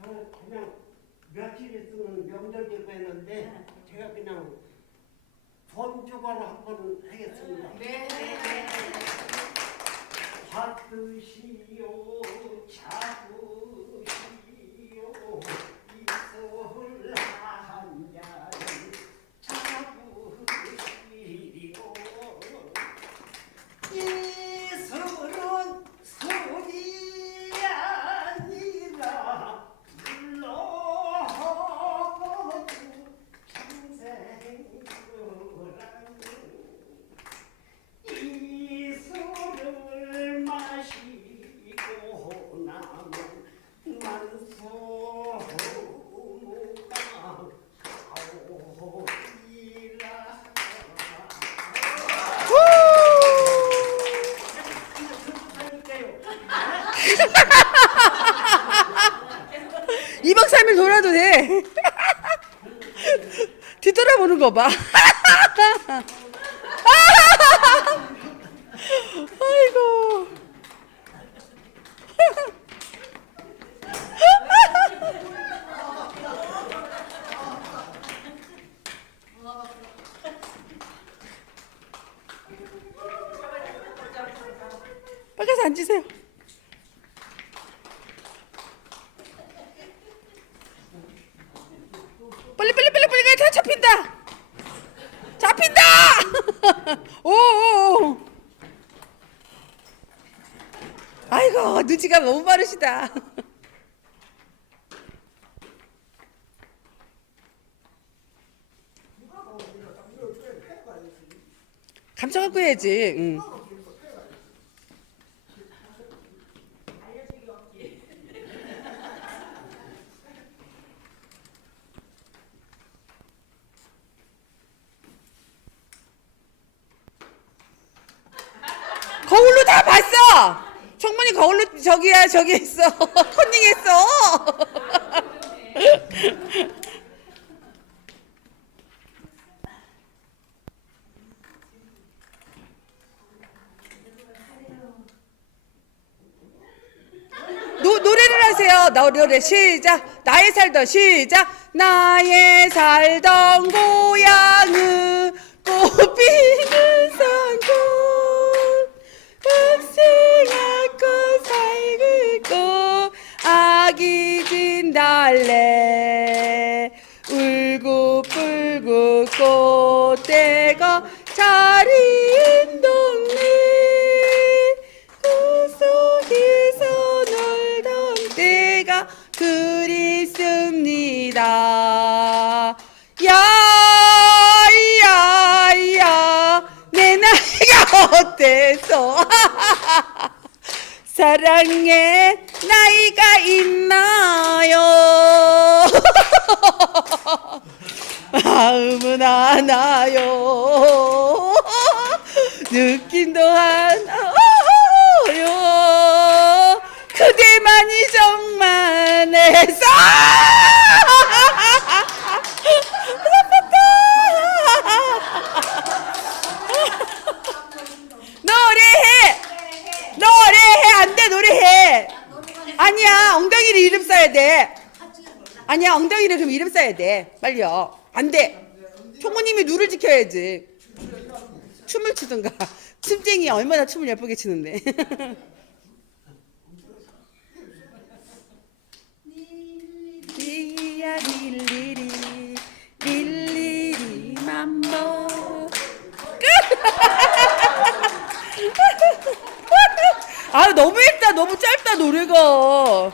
저 그냥 며칠 있으면 명절 되고 했는데 제가 그냥 돈 주고는 한번 하겠습니다. 네. 받으시오 잡으시오 이솔 한 잔 잡으시오 이술은 술이 아니라 물러보고 평생그랑 이 술을 마시고 나면 만소무가 가오리라 이박삼일 돌아도 돼. 뒤돌아보는 거 봐. 아이고. 빨리 앉으세요. 빨리 빨리 빨리 빨리 가 잡힌다. 잡힌다. 오오오. 아이고 눈치가 너무 빠르시다. 감춰갖고 해야지. 응. 거울로 다 봤어. 청문이 거울로 저기야 저기 했어. 컨닝했어. 노, 노래를 하세요. 나 노래 시작. 나의 살던 시작. 나의 살던 고향은 꽃피 달래. 울고 불고 꽃대가 자린 동네. 그 속에서 놀던 때가 그립습니다. 야야야 내 나이가 어때서? 사랑의 나이가 있나요? 마음은 하나요? 느낌도 하나요? 그대만이 정말 내 노래해 노래해 안돼 노래해 아니야 엉덩이를 이름 써야 돼. 아니야 엉덩이를 그럼 이름 써야 돼. 빨리요. 안돼. 총무님이 룰을 지켜야지. 춤을 추든가. 춤쟁이 얼마나 춤을 예쁘게 추는데. 리야 릴리리 릴리리 맘보 아 너무했다. 너무 짧다 노래가